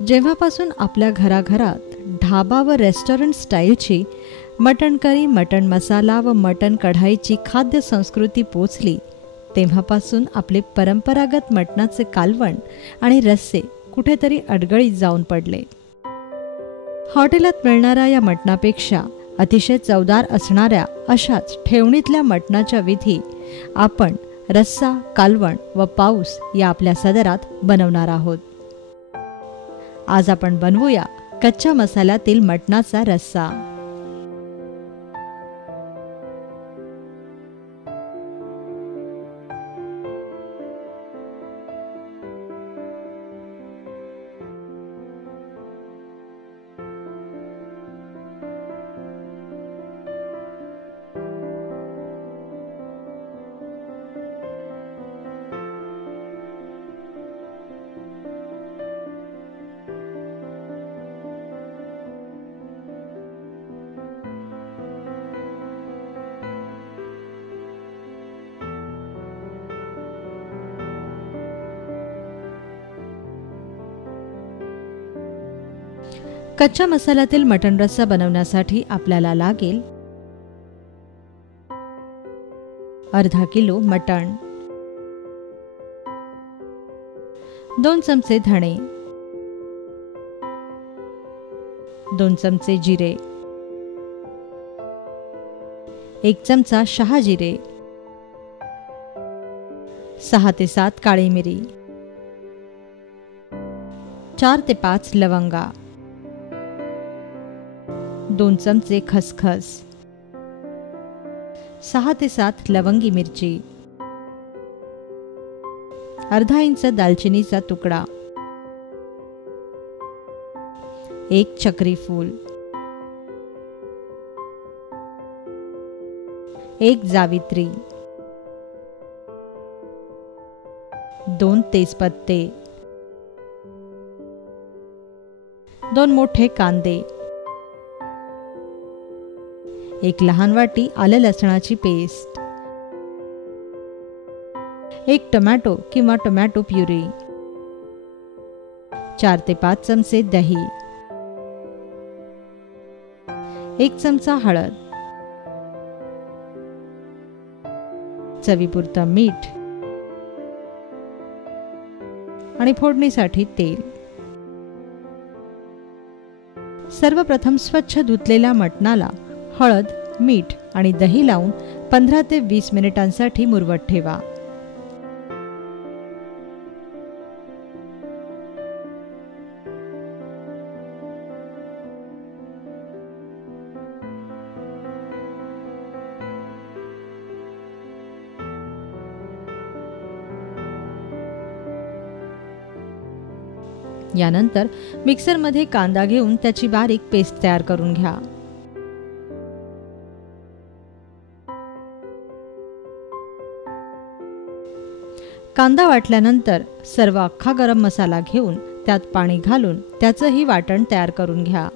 जेव्हापासून आपल्या घराघरात ढाबा व रेस्टॉरंट स्टाईलची मटण करी, मटण मसाला व मटण कढाईची खाद्य संस्कृती पोचली, तेव्हापासून आपले परंपरागत मटणाचे कालवण आणि रस्से कुठेतरी अडगळीत जाऊन पडले. हॉटेलात मिळणाऱ्या या मटणापेक्षा अतिशय चवदार असणाऱ्या अशाच ठेवणीतल्या मटणाच्या विधी आपण रस्सा, कालवण व पाऊस या आपल्या सदरात बनवणार आहोत. आज आपण बनवूया कच्च्या मसाल्यातील मटणाचा रस्सा. कच्च्या मसाल्यातील मटण रस्सा बनवण्यासाठी आपल्याला लागेल अर्धा किलो मटण, 2 चमचे धणे, 2 चमचे जिरे, 1 चमचा शहाजिरे, 6 ते 7 काळी मिरी, 4 ते 5 लवंगा, 2 चमचे खसखस, 6 ते 7 लवंगी मिरची, अर्धा इंच दालचिनीचा तुकडा, 1 चक्री फूल, 1 जावित्री, 2 तेजपत्ते, 2 मोठे कांदे, 1 लहान वाटी आलं लसणाची पेस्ट, 1 टोमॅटो किंवा टोमॅटो प्युरी, 4 ते 5 चमचे दही, 1 चमचा हळद, चवीपुरतं मीठ आणि फोडणीसाठी तेल. सर्वप्रथम स्वच्छ धुतलेल्या मटणाला हळद, मीठ आणि दही लावून 15 ते 20 मिनिटांसाठी मुरवत ठेवा. यानंतर मिक्सरमध्ये कांदा घेऊन त्याची बारीक पेस्ट तयार करून घ्या. कांदा वाटल्यानंतर सर्व अख्खा गरम मसाला घेऊन त्यात पाणी घालून त्याचंही वाटण तयार करून घ्या.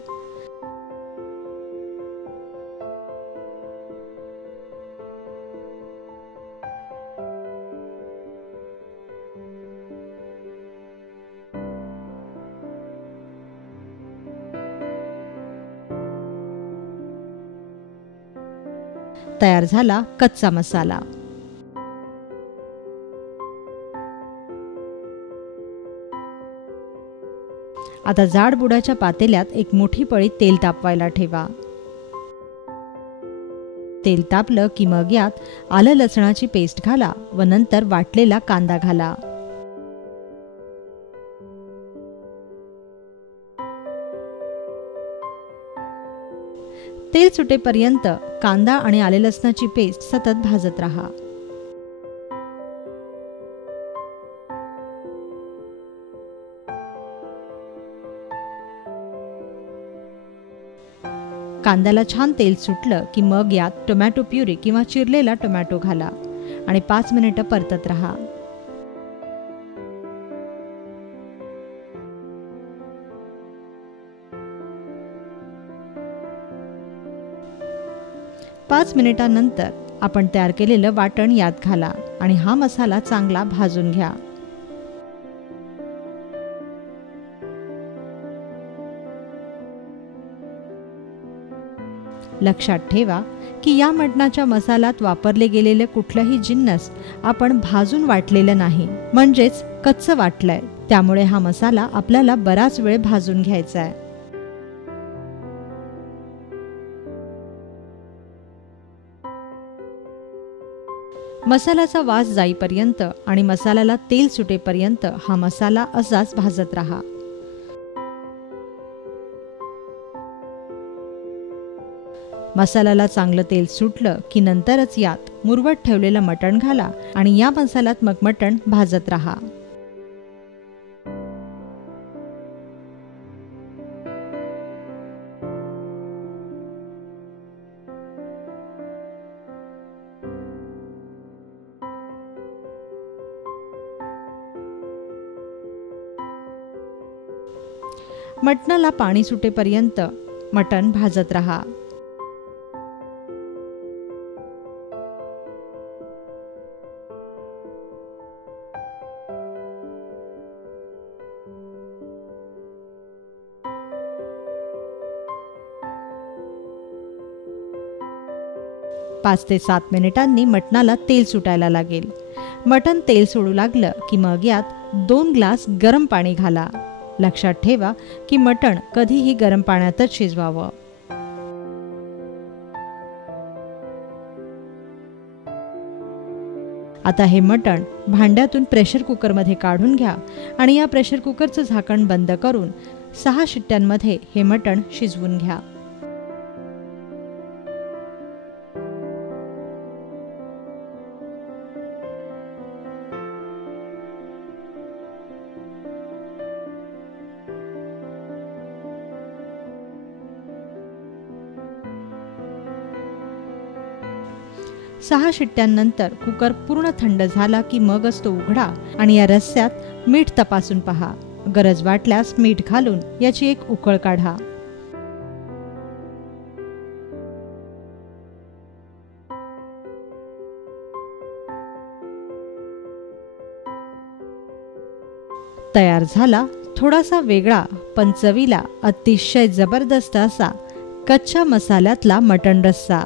तयार झाला कच्चा मसाला. आता जाड बुडाच्या पातेल्यात 1 मोठी पळी तेल तापवायला ठेवा. तेल तापलं की मग यात आलं लसणाची पेस्ट घाला व नंतर वाटलेला कांदा घाला. तेल सुटेपर्यंत कांदा आणि आले लसणाची पेस्ट सतत भाजत राहा. कांद्याला छान तेल सुटलं की मग यात टोमॅटो प्युरी किंवा चिरलेला टोमॅटो घाला आणि 5 मिनिटं परतत राहा. पाच मिनिटांनंतर आपण तयार केलेलं वाटण यात घाला आणि हा मसाला चांगला भाजून घ्या. लक्षात ठेवा की या मटणाच्या मसाल्यात वापरले गेलेले कुठलेही जिन्नस आपण भाजून वाटलेले नाही, म्हणजेच कच्चं वाटलंय. त्यामुळे हा मसाला आपल्याला बराच वेळ भाजून घ्यायचा आहे. मसाल्याचा वास जाईपर्यंत आणि मसाल्याला तेल सुटेपर्यंत हा मसाला असाच भाजत राहा. मसाल्याला चांगलं तेल सुटलं की नंतरच यात मुरवत ठेवलेलं मटण घाला आणि या मसाल्यात मग मटण भाजत राहा. मटणाला पाणी सुटेपर्यंत मटण भाजत राहा. पाच ते 7 मिनिटांनी मटणाला तेल सुटायला लागेल. मटण तेल सोडू लागलं की मग यात 2 ग्लास गरम पाणी घाला. लक्षात ठेवा की मटण कधीही गरम पाण्यातच शिजवावं. आता हे मटण भांड्यातून प्रेशर कुकरमध्ये काढून घ्या आणि या प्रेशर कुकरचं झाकण बंद करून 6 शिट्ट्यांमध्ये हे मटण शिजवून घ्या. सहा शिट्ट्यांनंतर कुकर पूर्ण थंड झाला की मगच तो उघडा आणि या रस्स्यात मीठ तपासून पहा. गरज वाटल्यास मीठ घालून याची एक उकळ काढा. तयार झाला थोडासा वेगळा पण चवीला अतिशय जबरदस्त असा कच्च्या मसाल्यातला मटण रस्सा.